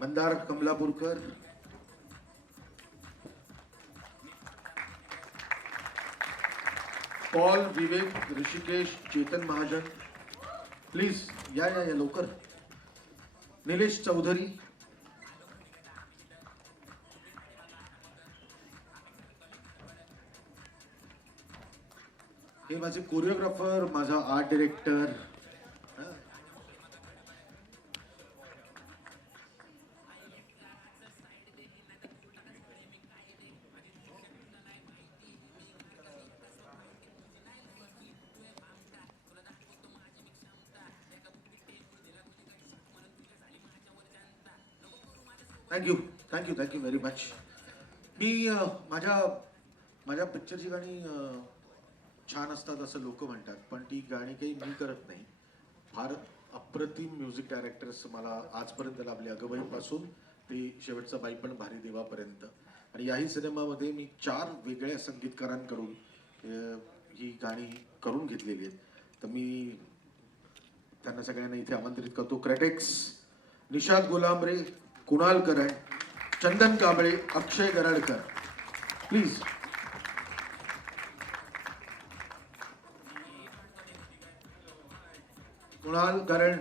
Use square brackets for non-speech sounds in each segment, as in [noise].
Mandar Kamalapurkar. Paul Vivek Hrishikesh Chetan Mahajan. Please या या या लवकर. निलेश चौधरी. हे माझे कोरिओग्राफर माझा art director thank you thank you thank you very much मी माझ्या माझ्या पिक्चरची गाणी छान असतात असं लोक म्हणतात पण ती गाणी काही मी करत नाही. फार अप्रतिम म्युझिक डायरेक्टर्स मला आजपर्यंत लाभले. अगबाईपासून ते शेवटचा बाई पण भारी देवापर्यंत. आणि याही सिनेमामध्ये मी चार वेगळ्या संगीतकारांकडून ही गाणी करून घेतलेली आहेत. तर मी त्यांना सगळ्यांना इथे आमंत्रित करतो. क्रेटेक्स निषाद गुलामरे कुणाल करण चंदन कांबळे अक्षय गराडकर। प्लीज़ कुणाल करण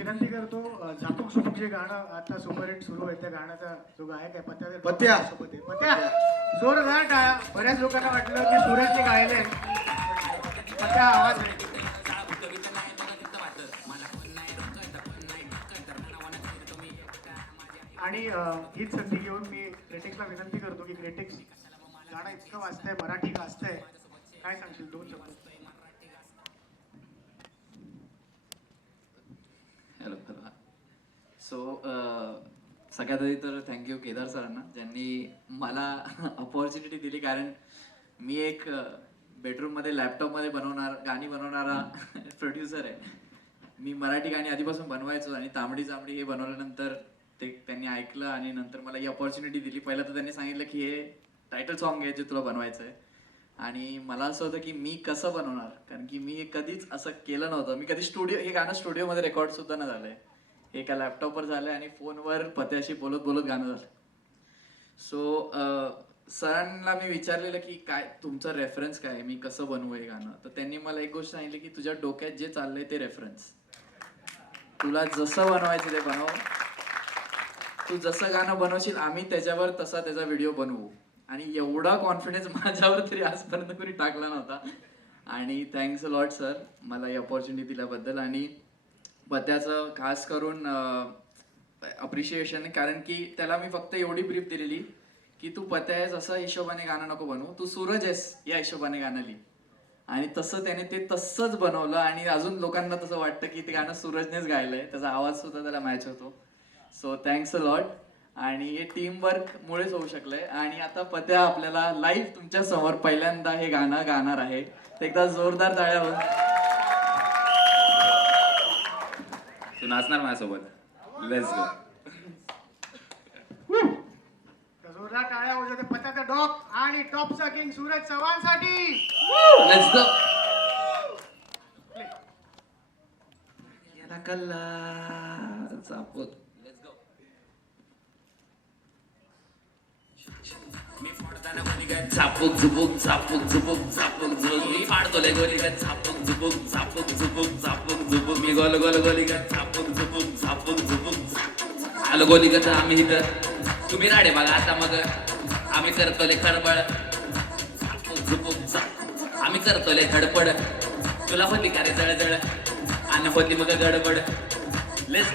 विनंती करतो झापूक सुपूक जे गाणं आता सुपरहिट सुरू आहे त्या गाण्याचा जो गायक आहे पत्या पत्या. सोबत आहे. पत्या जोरदार टाळ्या बऱ्याच लोकांना वाटलं की सूरजने गायले पत्या आवाज आहे. आणि हीच संधी घेऊन मी क्रिटिक्सला विनंती करतो की क्रिटिक्स गाणं इतकं वाचतंय मराठी गाजतंय काय सांगशील दोन शब्द हॅलो हॅलो सो सगळ्यात आधी तर थँक्यू केदार सरांना ज्यांनी मला [laughs] अपॉर्च्युनिटी दिली. कारण मी एक बेडरूममध्ये लॅपटॉपमध्ये बनवणार गाणी बनवणारा प्रोड्युसर [laughs] आहे. मी मराठी गाणी आधीपासून बनवायचो आणि तांबडी चांबडी हे बनवल्यानंतर ते त्यांनी ऐकलं आणि नंतर मला ही अपॉर्च्युनिटी दिली. पहिलं तर त्यांनी सांगितलं की हे टायटल सॉन्ग आहे जे तुला बनवायचं आहे. आणि मला असं होतं की मी कसं बनवणार? कारण की मी कधीच असं केलं नव्हतं. मी कधी स्टुडिओ हे गाणं स्टुडिओमध्ये रेकॉर्ड सुद्धा नाही झालंय. हे एका लॅपटॉपवर झालंय आणि फोनवर पत्याशी बोलत बोलत गाणं झालं सो सरांना मी विचारलेलं की काय तुमचा रेफरन्स काय मी कसं बनवू हे गाणं? तर त्यांनी मला एक गोष्ट सांगितली की तुझ्या डोक्यात जे चाललंय ते रेफरन्स तुला जसं बनवायचं ते बनव. तू जसं गाणं बनवशील आम्ही त्याच्यावर तसा त्याचा व्हिडिओ बनवू. आणि एवढा कॉन्फिडन्स [laughs] माझ्यावर तरी आजपर्यंत कोणी टाकला नव्हता. आणि थँक्स लॉट सर मला ही अपॉर्च्युनिटी दिल्याबद्दल. आणि बद्याचं खास करून अप्रिशिएशन कारण की त्याला मी फक्त एवढी ब्रीफ दिलेली की तू पत्या आहेस असं हिशोबाने गाणं नको बनवू तू सूरज आहेस या हिशोबाने गाणं लिही. आणि तसं त्याने ते तसंच बनवलं आणि अजून लोकांना तसं वाटतं की ते गाणं सूरजनेच गायलंय त्याचा आवाज सुद्धा त्याला मॅच होतो. सो थँक्स अ लॉट आणि हे टीम वर्क मुळेच होऊ शकलंय. आणि आता पत्या आपल्याला लाईव्ह तुमच्यासमोर पहिल्यांदा हे गाणं गाणार आहे. एकदा जोरदार जाळ्या होऊन तू नाचणार माझ्यासोबत. लेट्स गो जोरदार टाळ्या दे पत्याचा डॉग आणि टॉपचा किंग सूरज चव्हाणसाठी. लेट्स गो याला कल्ला चापूत लेट्स गो झापूक झुपूक झापूक झुपूक झापूक झुपूक. मी फाडतो ले गोली गत झापूक झुपूक झापूक झुपूक झापूक झुपूक मी गोल गोल गोली गत झापूक झुपूक झापूक झुपूक आलो गोली गत आम्ही इथं. तुम्ही राडे बघा आता मग. आम्ही करतोले खडबड. झापूक झुपूक आम्ही करतोले धडपड तुला होती का रे जळजळ? आणि होती मग गडबड. लेस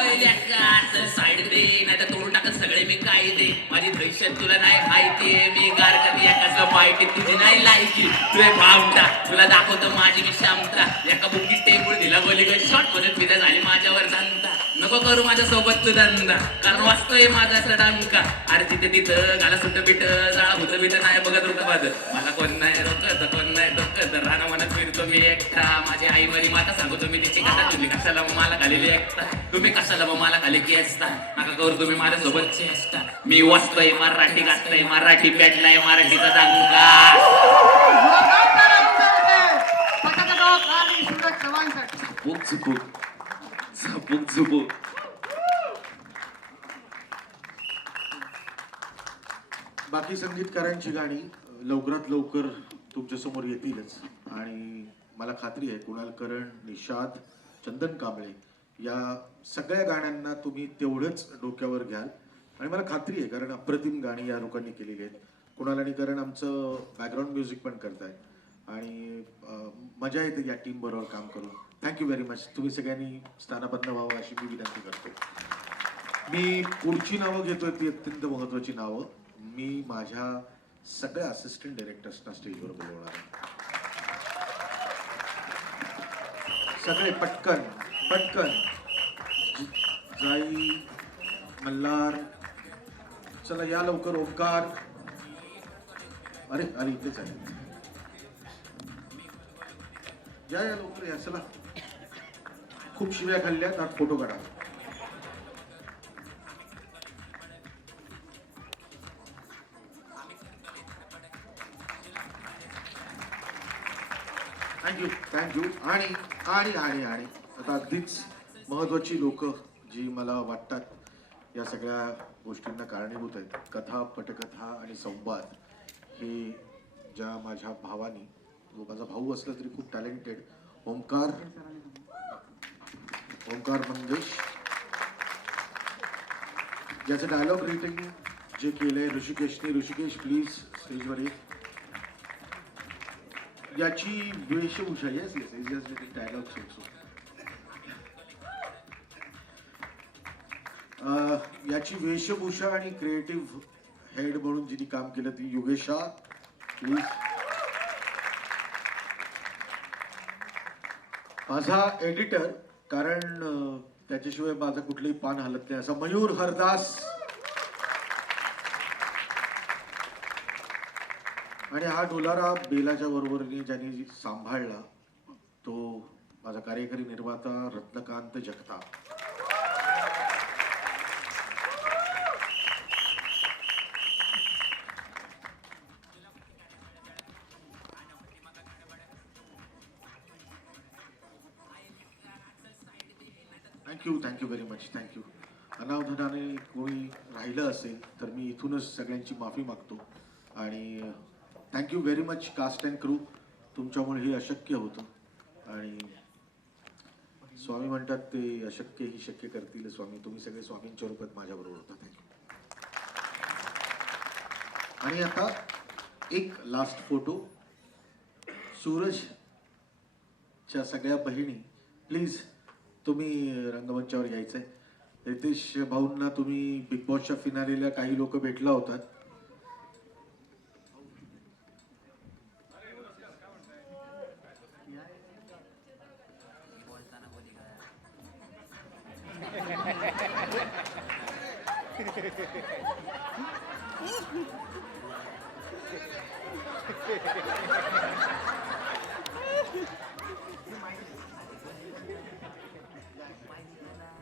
साईड दे नाही तर तोडून टाक सगळे मी कायदे. माझी दहशत तुला नाही माहितीये मी गार कधी एकाच पाहिजे तुझी नाही लायकी. तुझे भावटा तुला दाखवतो माझी मी क्षमता. एका बुकीत टेबल दिला बोली गं शॉटमध्ये फिदा झाली माझ्यावर धंदा. नको करू माझ्या सोबत तू धंदा. कारण वाचतोय माझा सडांका अरे तिथे तिथं घाला सुट बिट जाळा भूत बिट नाही बघत रुक माझं. मला कोण नाही रोकत कोण नाही तर राणा मनात फिरतो मी एकटा. माझी आई मरी माता सांगतो मी तिची कथा. तुम्ही कशाला मला खालेली एकटा? तुम्ही कशाला मग मला खाली की असता? नका करू तुम्ही माझ्या सोबत चेष्टा. मी वाचतोय मराठी गाजतोय मराठी पेटलाय मराठीचा सांगू का झपूक झुपूक. झपूक झुपूक. बाकी संगीतकारांची गाणी लवकरात लवकर तुमच्यासमोर येतीलच. आणि मला खात्री आहे कुणाल करण निषाद चंदन कांबळे या सगळ्या गाण्यांना तुम्ही तेवढंच डोक्यावर घ्याल. आणि मला खात्री आहे कारण अप्रतिम गाणी या लोकांनी केलेली आहेत. कुणाल आणि करण आमचं बॅकग्राऊंड म्युझिक पण करताय आणि मजा येते या टीम बरोबर काम करून. थँक्यू व्हेरी मच तुम्ही सगळ्यांनी स्थानापन्न व्हावं अशी मी विनंती करतो. मी पुढची नावं घेतोय ती अत्यंत महत्वाची नावं. मी माझ्या सगळ्या असिस्टंट डिरेक्टर्सना स्टेजवर बोलवणार सगळे पटकन पटकन. जाई मल्हार चला या लवकर ओंकार अरे अरे इथेच आहे. या या लवकर या चला. खूप शिव्या खाल्ल्यात आज फोटो काढा. थँक्यू थँक्यू आणि आणि आणि आणि. आता अगदीच महत्वाची लोक जी मला वाटतात या सगळ्या गोष्टींना कारणीभूत आहेत. कथा पटकथा आणि संवाद हे ज्या माझ्या भावानी जो माझा भाऊ असला तरी खूप टॅलेंटेड ओंकार ओंकार मंगेश ज्याचं डायलॉग रिटिंग जे केलंय ऋषिकेशने. ऋषिकेश प्लीज स्टेजवर एक याची वेशभूषा yes yes yes dialogue also याची वेशभूषा आणि क्रिएटिव्ह हेड म्हणून जिने काम केलं ती योगेशा प्लीज माझा एडिटर कारण त्याच्याशिवाय माझं कुठलंही पान हलत नाही. असा मयूर हरदास. आणि हा डोलारा बेलाच्या बरोबरीने ज्यांनी सांभाळला तो माझा कार्यकारी निर्माता Ratnakant Jagtap. Thank you thank you very much thank you अनावधानाने कोणी राहिलं असेल तर मी इथूनच सगळ्यांची माफी मागतो. आणि thank you very much cast and crew तुमच्यामुळे हे अशक्य होतं. आणि स्वामी म्हणतात ते अशक्य ही शक्य करतील. स्वामी तुम्ही सगळे स्वामींच्या रूपात माझ्याबरोबर होता. थँक्यू आणि आता एक लास्ट फोटो सूरजच्या सगळ्या बहिणी प्लीज तुम्ही रंगमंचावर यायचंय रितेश भाऊंना तुम्ही बिग बॉसच्या फिनालेला काही लोक भेटला होतात.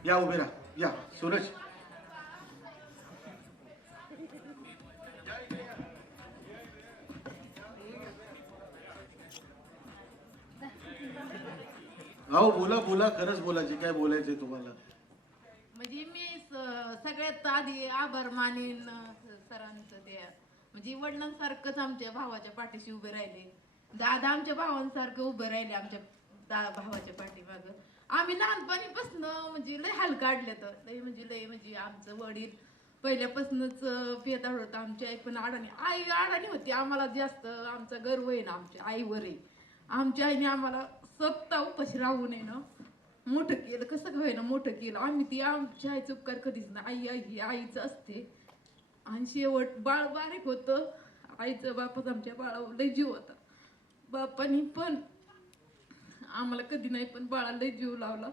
या उभे राहा. या. सूरज. अहो बोला बोला. खरंच बोला. जे काय बोलायचंय तुम्हाला. म्हणजे मी स- सगळ्यात आधी आभार मानेन अं, सरांचं ते. म्हणजे वडिलांसारखंच आमच्या भावाच्या पाठीशी उभे राहिले. दादा आमच्या भावांसारखं उभे राहिले आमच्या दा भावाच्या पाठीमाग. आम्ही लहानपणीपासून म्हणजे लय हाल काढले तर. लय म्हणजे लय म्हणजे आमचं वडील पहिल्यापासूनच पेता होतं. आमची आई पण अडाणी. आई अडाणी होती आम्हाला जास्त. आमचा गर्व आहे ना आमच्या आईवर आहे. आमच्या आईने आम्हाला सत्ता उपाशी राहू नये ना मोठं केलं. कसं काय मोठं केलं. आम्ही ती आमच्या आईचं उपकार कधीच ना आई आई ही आईच असते. आणि शेवट बाळ बारीक होतं. आईचं बापच आमच्या बाळावर लय जीव होता. बापानी पण आम्हाला कधी नाही पण बाळाला लय जीव लावला.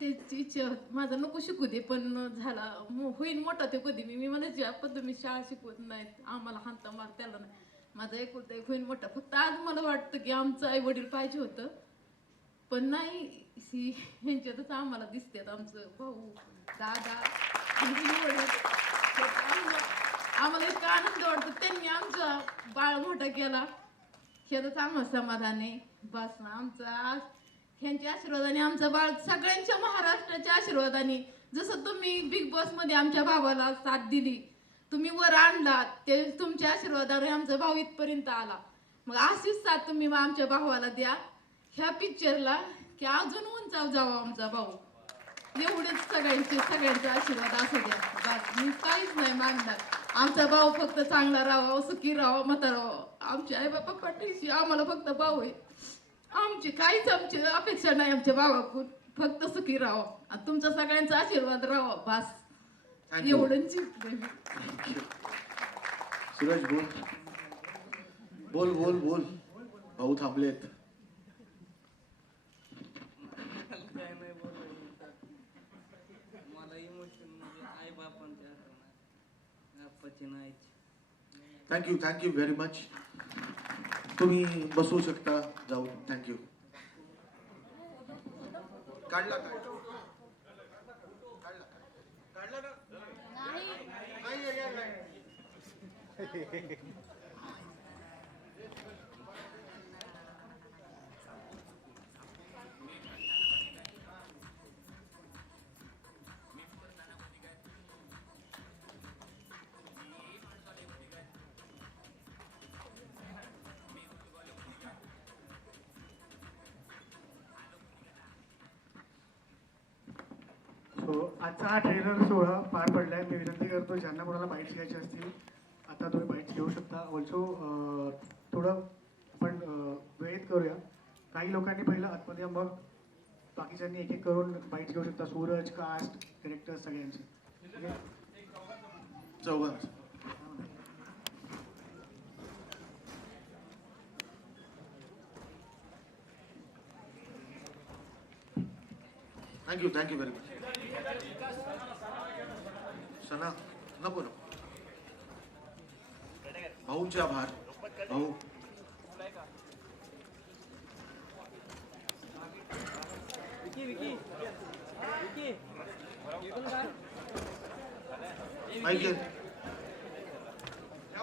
त्याची इच्छा होती, माझा नको शिकू दे पण झाला. मो- होईन मोठा ते कधी. मी मी म्हणायची आपण तुम्ही शाळा शिकवत नाहीत. आम्हाला हानता मार त्याला नाही. माझा एक होता एक होईन मोठा. फक्त आज मला वाटतं की आमचं आई वडील पाहिजे होतं. पण नाही सी ह्यांच्यातच आम्हाला दिसतात आमचं भाऊ दादा वडील. आम्हाला- आम्हाला इतका आनंद वाटतो. त्यांनी आमचा बाळ मोठा केला. ह्याच आम्हाला समाधान आहे. बस आमचा ह्यांच्या आशीर्वादाने आमचं बाळ सगळ्यांच्या महाराष्ट्राच्या आशीर्वादाने. जसं तुम्ही बिग बॉसमध्ये आमच्या भावाला साथ दिली तुम्ही वर आणला ते तुमच्या आशीर्वादाने आमचा भाऊ इथपर्यंत आला. मग अशीच साथ तुम्ही मग आमच्या भावाला द्या. ह्या पिक्चरला की अजून उंचाव जावा आमचा भाऊ. एवढेच सगळ्यांचे सगळ्यांचे आशीर्वाद असू द्या. बस मी काहीच नाही मागणार. आमचा भाऊ फक्त चांगला राहावा सुखी राहावा म्हातारा. राहावा आमच्या आई बाबा पाठीशी आम्हाला फक्त भाऊ आहे. आमची काहीच आमची अपेक्षा नाही आमच्या भावाकडून. फक्त सुखी राहावा. आणि तुमचा सगळ्यांचा आशीर्वाद राहावा बस. एवढंच. सूरज बोल. बोल बोल बोल. भाऊ थांबलेत काय नाही बोलायचं मला इमोशन म्हणजे आई बापांच्या आप्पाची नाहीची thank you thank you very much तुम्ही बसू शकता जाऊ थँक्यू काढला काढला काढला ना नाही, [laughs] आजचा हा ट्रेलर सोहळा पार पडलाय. मी विनंती करतो ज्यांना कोणाला बाईट्स घ्यायचे असतील आता तुम्ही बाईट्स घेऊ शकता. ऑल्सो थोडं आपण वेळेत करूया. काही लोकांनी पहिलं आतमध्ये मग बाकीच्यांनी एक एक करून बाईट्स घेऊ शकता. सूरज कास्ट करेक्टर सगळ्यांचे. ठीक thank you thank you very much Sana नको नको भाऊचे आभार भाऊ. माहिती आहे?